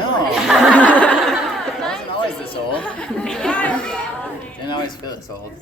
know. I wasn't always this old. Didn't always feel this old.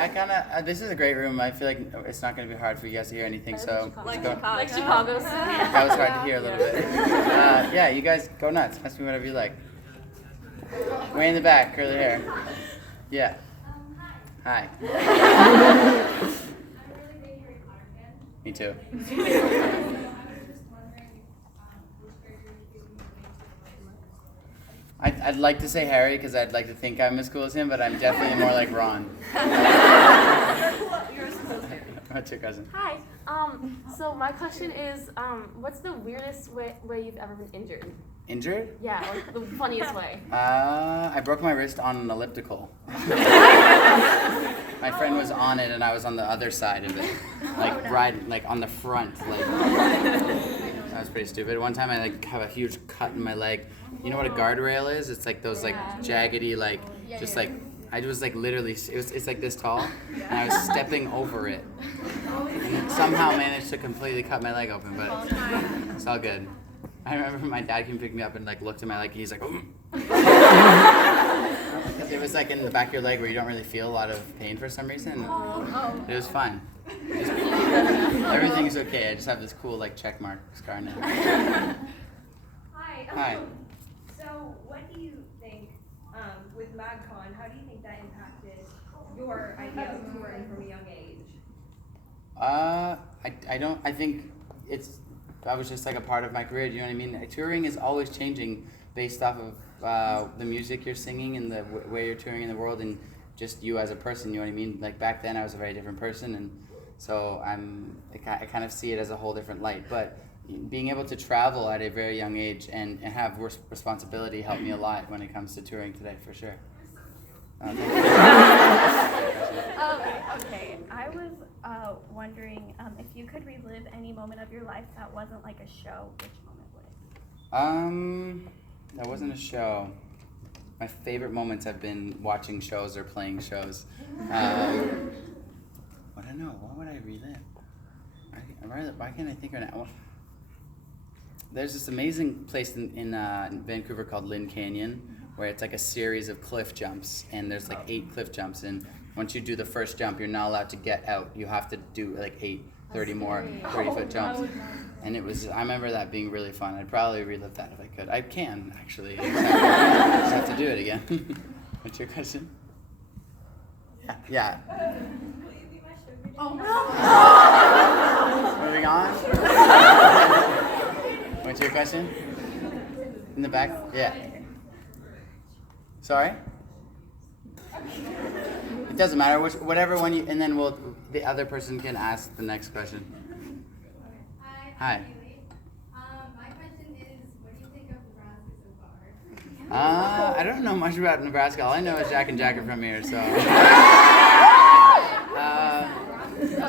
I kind of, this is a great room. I feel like it's not going to be hard for you guys to hear anything, so Like Chicago. that was hard to hear a little bit. Yeah, you guys go nuts. Ask me whatever you like. Way in the back, curly hair. Yeah. Hi. Me too. I'd like to say Harry because I'd like to think I'm as cool as him, but I'm definitely more like Ron. What's your cousin? Hi. So my question is, what's the weirdest way you've ever been injured? Injured? Yeah, like the funniest way. I broke my wrist on an elliptical. My friend was on it and I was on the other side of it, like on the front. That was pretty stupid. One time I have a huge cut in my leg. You know what a guardrail is? It's like those jaggedy I was literally, it's like this tall, and I was stepping over it, and somehow managed to completely cut my leg open, but it's all good. I remember my dad came to pick me up and looked at my leg, and he's like, oh. Because it was in the back of your leg where you don't really feel a lot of pain for some reason. It was fine. Everything's okay. I just have this cool check mark scar now. Hi. So, what do you think with MagCon? How do you think that impacted your idea of touring from a young age? I think I was just a part of my career. Do you know what I mean? Touring is always changing based off of the music you're singing and the way you're touring in the world, and just you as a person. You know what I mean? Back then, I was a very different person, and so I kind of see it as a whole different light. But being able to travel at a very young age and have responsibility helped me a lot when it comes to touring today, for sure. Okay. I was wondering if you could relive any moment of your life that wasn't like a show, which moment would it? That wasn't a show. My favorite moments have been watching shows or playing shows. I don't know. What would I relive? Why can't I think of it now? There's this amazing place in Vancouver called Lynn Canyon, where it's a series of cliff jumps, and there's 8 cliff jumps, and once you do the first jump, you're not allowed to get out. You have to do 8 30 more 30-foot jumps. And I remember that being really fun. I'd probably relive that if I could. I can, actually. I just have to do it again. What's your question? Yeah. Moving on. What's your question? In the back? Yeah. Sorry? It doesn't matter. Whatever one you, and then the other person can ask the next question. Hi. My question is, what do you think of Nebraska so far? I don't know much about Nebraska. All I know is Jack and Jack are from here, so.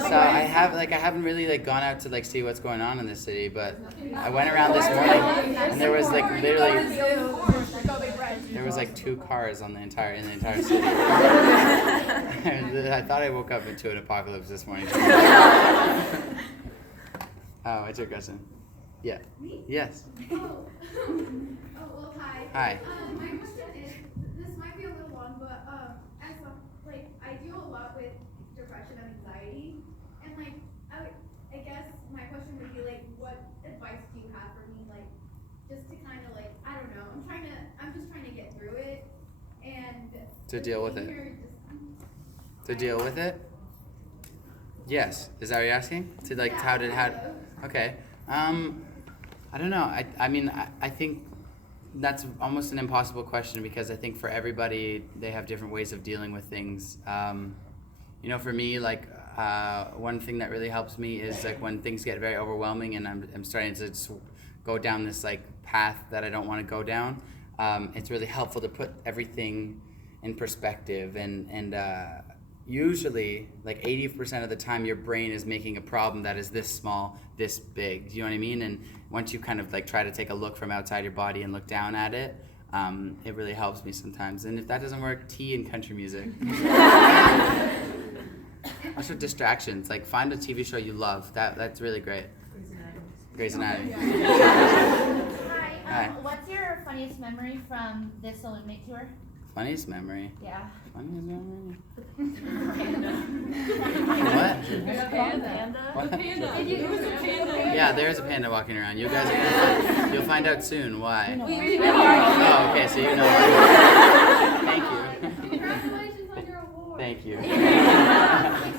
So I haven't really gone out to see what's going on in the city, but I went around this morning and there was literally 2 cars in the entire city. I thought I woke up into an apocalypse this morning. Oh, what's your question? Yeah. Me? Yes. Well, hi. Hi. My question is, this might be a little long, but I deal a lot with depression and anxiety, and I guess my question would be what advice do you have for me, just to kind of I don't know, I'm just trying to get through it, and to deal with it. To deal with it? Yes. Is that what you're asking? To okay. I don't know. I think that's almost an impossible question, because I think for everybody they have different ways of dealing with things. For me, one thing that really helps me is when things get very overwhelming and I'm starting to just go down this path that I don't want to go down. It's really helpful to put everything in perspective, and usually 80% of the time your brain is making a problem that is this small, this big. Do you know what I mean? And once you kind of try to take a look from outside your body and look down at it, it really helps me sometimes. And if that doesn't work, tea and country music. Also distractions, find a TV show you love. That's really great. Grey's Anatomy. Hi. Hi. What's your funniest memory from this Illuminate tour? Funniest memory. Yeah. Funniest memory. Panda. What? Panda. What? It was a panda. Yeah, there's a panda walking around. You guys, you'll find out soon why. We Oh, okay, so you know. Thank you. Congratulations on your award. Thank you. So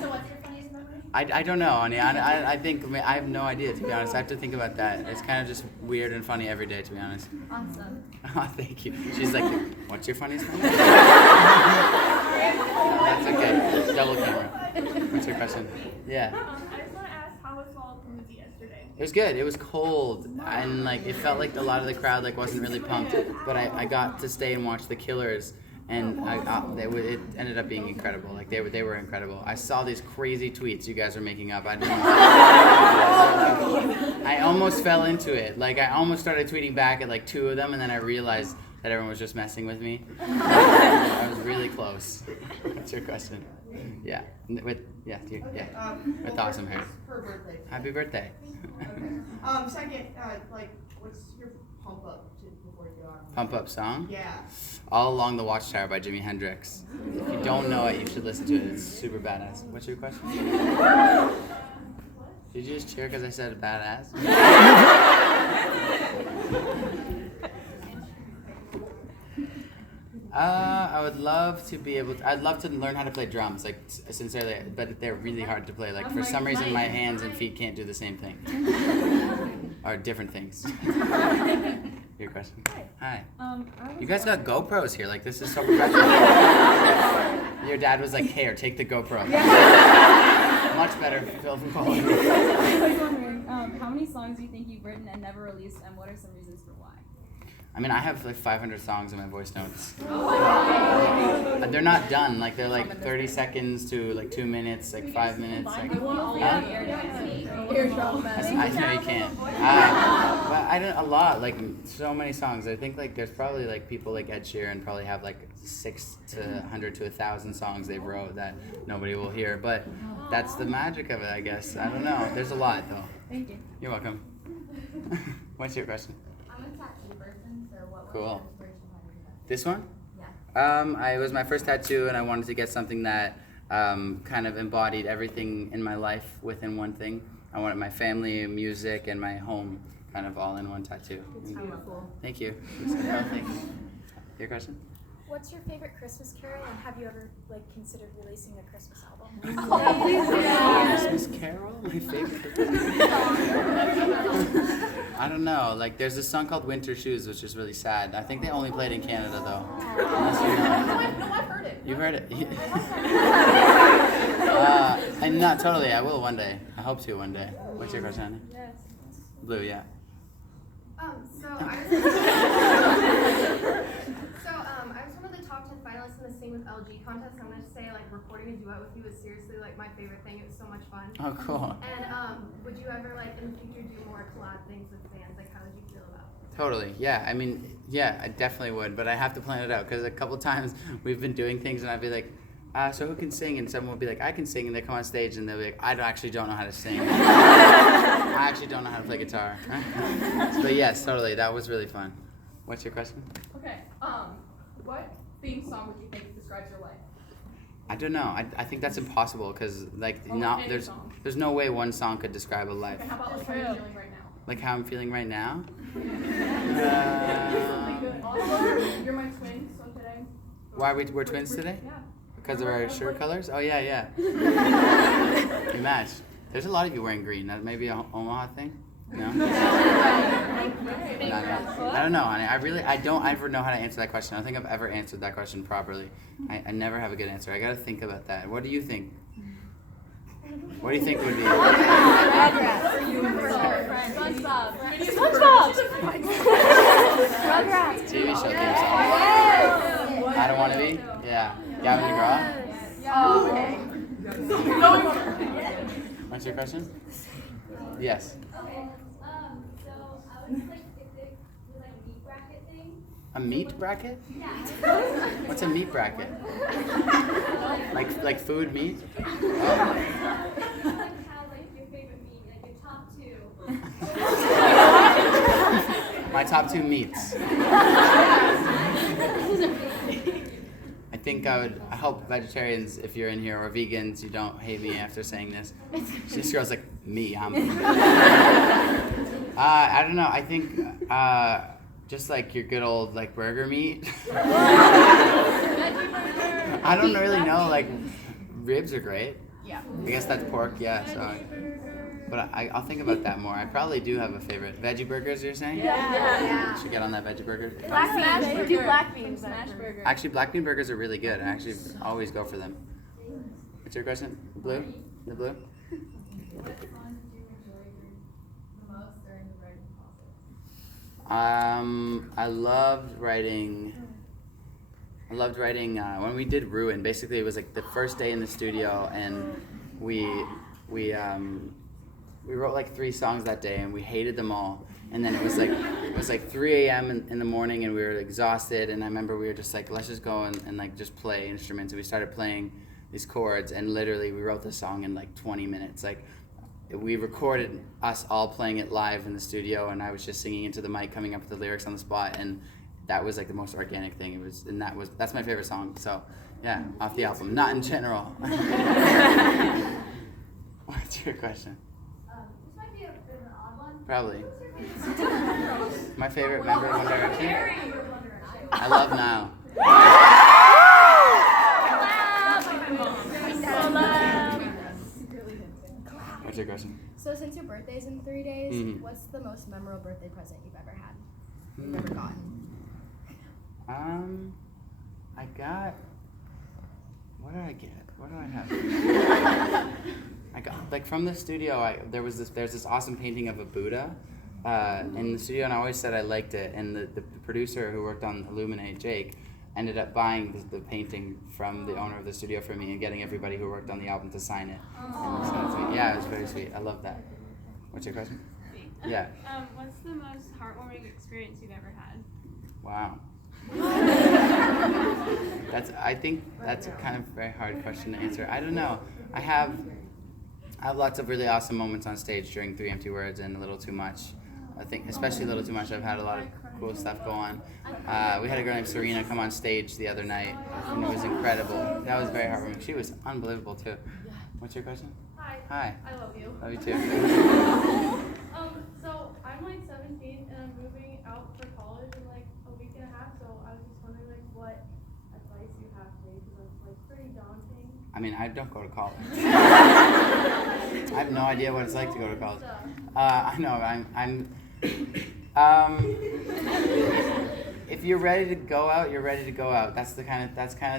what's your funniest memory? I don't know, honey. I think I have no idea, to be honest. I have to think about that. It's kind of just weird and funny every day, to be honest. Awesome. Oh, thank you. She's like, what's your funniest memory? That's okay. Double camera. What's your question? Yeah. I just want to ask, how was fall movie yesterday? It was good. It was cold, and like it felt like a lot of the crowd like wasn't really pumped. But I got to stay and watch the Killers, and it ended up being incredible. Like they were incredible. I saw these crazy tweets you guys were making up. I almost fell into it. Like I almost started tweeting back at like 2 of them, and then I realized that everyone was just messing with me. I was really close. What's your question? Yeah. With awesome hair. Her birthday. Happy birthday. Okay. Second, what's your pump up before you go on? Pump up song? Yeah. All Along the Watchtower by Jimi Hendrix. If you don't know it, you should listen to it. It's super badass. What's your question? Did you just cheer because I said badass? I would love to be able to, I'd love to learn how to play drums, like sincerely, but they're really hard to play. Like for some reason my hands and feet can't do the same thing. Or different things. Your question? Hi. You guys got GoPros here, like this is so professional. Your dad was like, here, take the GoPro. Much better film quality. I was wondering, how many songs do you think you've written and never released, and what are some reasons for why? I mean, I have like 500 songs in my voice notes. They're not done. Like they're like 30 seconds to like 2 minutes, like 5 minutes. Like, I know you can't. But I don't a lot. Like so many songs. I think like there's probably like people like Ed Sheeran probably have like 600 to 1,000 songs they wrote that nobody will hear. But that's the magic of it, I guess. I don't know. There's a lot though. Thank you. You're welcome. What's your question? I'm a tattoo person, so what was Cool. your inspiration behind doing that? This one? Yeah. It was my first tattoo, and I wanted to get something that kind of embodied everything in my life within one thing. I wanted my family, music, and my home kind of all in one tattoo. Thank you. Thank you. Your question? What's your favorite Christmas carol, and have you ever considered releasing a Christmas album? Christmas Carol? My favorite. I don't know. Like, there's this song called Winter Shoes, which is really sad. I think they only played in Canada, though. Unless you know. No, I've heard it. You've heard it? And not totally. I will one day. I hope to one day. What's your question, honey? Yes. Blue, yeah. So I was one of the top 10 finalists in the Sing with LG contest. I'm gonna say recording a duet with you was seriously my favorite thing. It was so much fun. Oh, cool. And would you ever in the future do more collab things with bands? How would you feel about it? Totally. Yeah. I mean, yeah, I definitely would, but I have to plan it out because a couple times we've been doing things and I'd be like, so who can sing? And someone will be like, I can sing, and they come on stage and they'll be like, actually don't know how to sing. I actually don't know how to play guitar. But yes, totally. That was really fun. What's your question? Okay. What theme song would you think describes your life? I don't know. I think that's impossible because any song. there's no way one song could describe a life. Okay, how about how you're feeling right now? Like how I'm feeling right now? Something good. Also, you're my twin, so today. Why we're twins today? Yeah. Because of our shirt colors? Oh yeah. You match. There's a lot of you wearing green. That may be a Omaha thing. No? I don't know, honey. I don't ever know how to answer that question. I don't think I've ever answered that question properly. I never have a good answer. I gotta think about that. What do you think? What do you think would be? SpongeBob. TV show theme song. I don't want to be? Yeah. Gavin DeGraw? What's your question? Yes. Okay. So I was if it was a meat bracket thing. A meat bracket? Yeah. What's a meat bracket? Like food meat? How your favorite meat, your top 2. My top 2 meats. I think I hope vegetarians, if you're in here, or vegans, you don't hate me after saying this. This girl's like, me, I don't know, I think just like your good old like burger meat. I don't really know, like ribs are great. Yeah. I guess that's pork, yeah, so. But I'll think about that more. I probably do have a favorite. Veggie burgers, you're saying? Yeah. Should get on that veggie burger. Black beans. Do black beans. Smash burger. Actually, black bean burgers are really good. I actually always go for them. What's your question? Blue? The blue? I loved writing when we did Ruin. Basically, it was like the first day in the studio, and we wrote like 3 songs that day, and we hated them all. And then it was like 3 a.m. in the morning, and we were exhausted. And I remember we were just like, let's just go and like just play instruments. And we started playing these chords, and literally we wrote the song in like 20 minutes. Like we recorded us all playing it live in the studio, and I was just singing into the mic, coming up with the lyrics on the spot, and that was like the most organic thing. It was, and that's my favorite song. So yeah, off the album, not in general. What's your question? This might be a bit of an odd one. Probably. My favorite member of One Direction? I love Now. What's your question? So since your birthday's in 3 days, Mhm. what's the most memorable birthday present you've ever had? You've ever gotten? I got. What did I get? What do I have? I got like from the studio. There's this awesome painting of a Buddha in the studio, and I always said I liked it. And the producer who worked on Illuminate, Jake, ended up buying the painting from the owner of the studio for me and getting everybody who worked on the album to sign it. And so yeah, it was very sweet. I love that. What's your question? Yeah. What's the most heartwarming experience you've ever had? Wow. I think that's a kind of very hard question to answer. I don't know. I have lots of really awesome moments on stage during 3 Empty Words and A Little Too Much. I think especially A Little Too Much, I've had a lot of cool stuff go on. We had a girl named Serena come on stage the other night, and it was incredible. That was very heartwarming. She was unbelievable too. What's your question? Hi. Hi. I love you. Love you too. So I'm like 17 and I'm moving out for college in like a week and a half. So I was just wondering like what advice you have for me because it's like pretty daunting. I mean, I don't go to college. I have no idea what it's like to go to college. I know. If you're ready to go out, you're ready to go out. That's kind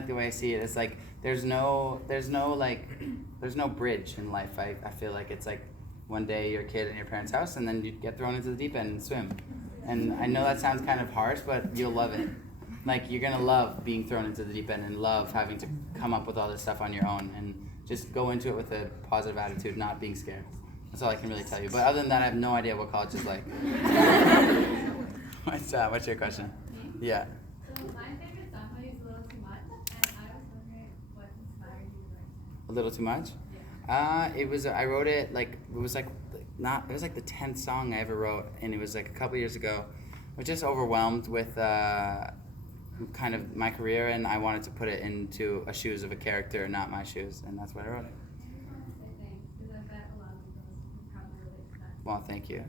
of the way I see it. It's like there's no bridge in life. I feel like it's like one day you're a kid in your parents' house, and then you get thrown into the deep end and swim. And I know that sounds kind of harsh, but you'll love it. Like you're gonna love being thrown into the deep end and love having to come up with all this stuff on your own, and just go into it with a positive attitude, not being scared. That's all I can really tell you. But other than that, I have no idea what college is like. What's your question? Yeah. So my favorite song is A Little Too Much, and I was wondering what inspired you to write that. A Little Too Much? I wrote it like, it was like the 10th song I ever wrote, and it was like a couple years ago. I was just overwhelmed with kind of my career, and I wanted to put it into a shoes of a character, not my shoes, and that's why I wrote it. I just want to say thanks, because I bet a lot of people would probably relate to that. Well, thank you.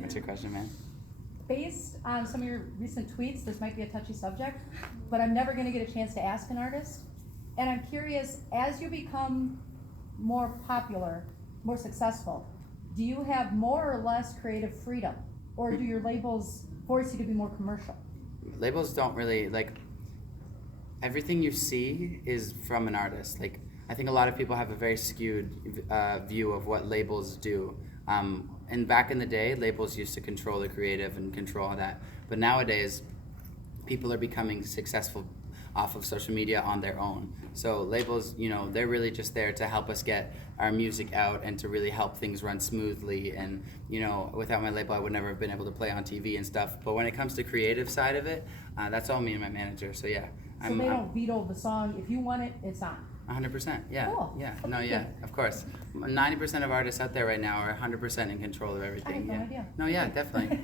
What's your question, man? Based on some of your recent tweets, this might be a touchy subject, but I'm never going to get a chance to ask an artist. And I'm curious, as you become more popular, more successful, do you have more or less creative freedom? Or do your labels force you to be more commercial? Labels don't really, like, everything you see is from an artist. Like, I think a lot of people have a very skewed view of what labels do. And back in the day, labels used to control the creative and control all that. But nowadays, people are becoming successful off of social media on their own. So labels, they're really just there to help us get our music out and to really help things run smoothly. And, without my label, I would never have been able to play on TV and stuff. But when it comes to creative side of it, that's all me and my manager. So yeah. So they don't veto the song. If you want it, it's on. 100%, yeah. Cool. Yeah, no, yeah, of course. 90% of artists out there right now are 100% in control of everything. I had no idea. No, yeah, definitely.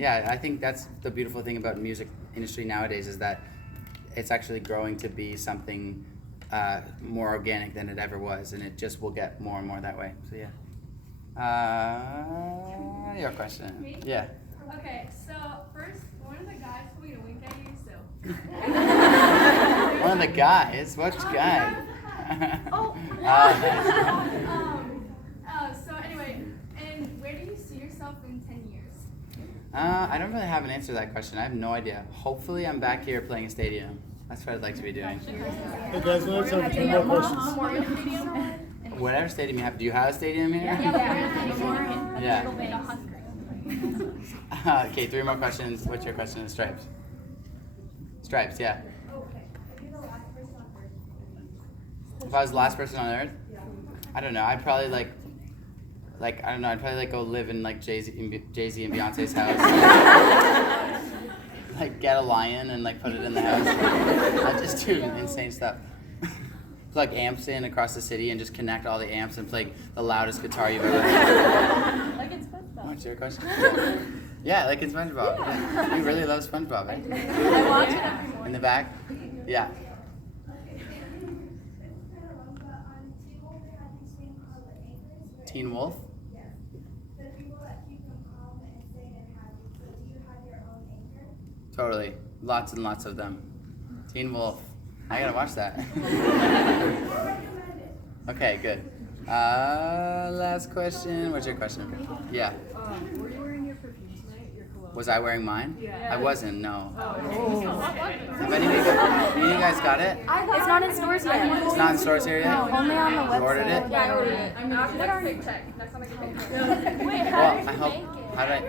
Yeah, I think that's the beautiful thing about music industry nowadays is that it's actually growing to be something more organic than it ever was, and it just will get more and more that way. So yeah. Your question. Me? Yeah. Okay, so first, one of the guys told me to wink at you, so. One of the guys? Which guy? Oh. Nice. So anyway, and where do you see yourself in 10 years? I don't really have an answer to that question. I have no idea. Hopefully I'm back here playing a stadium. That's what I'd like to be doing. Hey guys, we have time for 2 more questions. Whatever stadium you have. Do you have a stadium here? Yeah. Okay, 3 more questions. What's your question? Stripes. Stripes, yeah. If I was the last person on earth, I don't know. I'd probably like I don't know. I'd probably go live in like Jay-Z and Beyonce's house. Get a lion and put it in the house. I'd just do insane stuff. Plug amps in across the city and just connect all the amps and play the loudest guitar you've ever heard. Like in SpongeBob. What's your question? Yeah, like in SpongeBob. Yeah. You really love SpongeBob, right? I watch it every morning. In the back? Yeah. Teen Wolf? Totally. Lots and lots of them. Teen Wolf. I gotta watch that. Okay, good. Last question. What's your question? Yeah. Were you wearing your perfume tonight? Your cologne? Was I wearing mine? Yeah. I wasn't, no. Have any of you guys got it? It's not in stores yet. It's not in stores here yet? No, only on the website. You ordered it? Yeah, I ordered it. I'm gonna do a quick check. Next time I get paid. Wait, how Well, did I you hope. make it? How did I?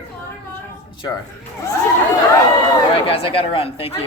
Sure. All right, guys, I gotta run. Thank you.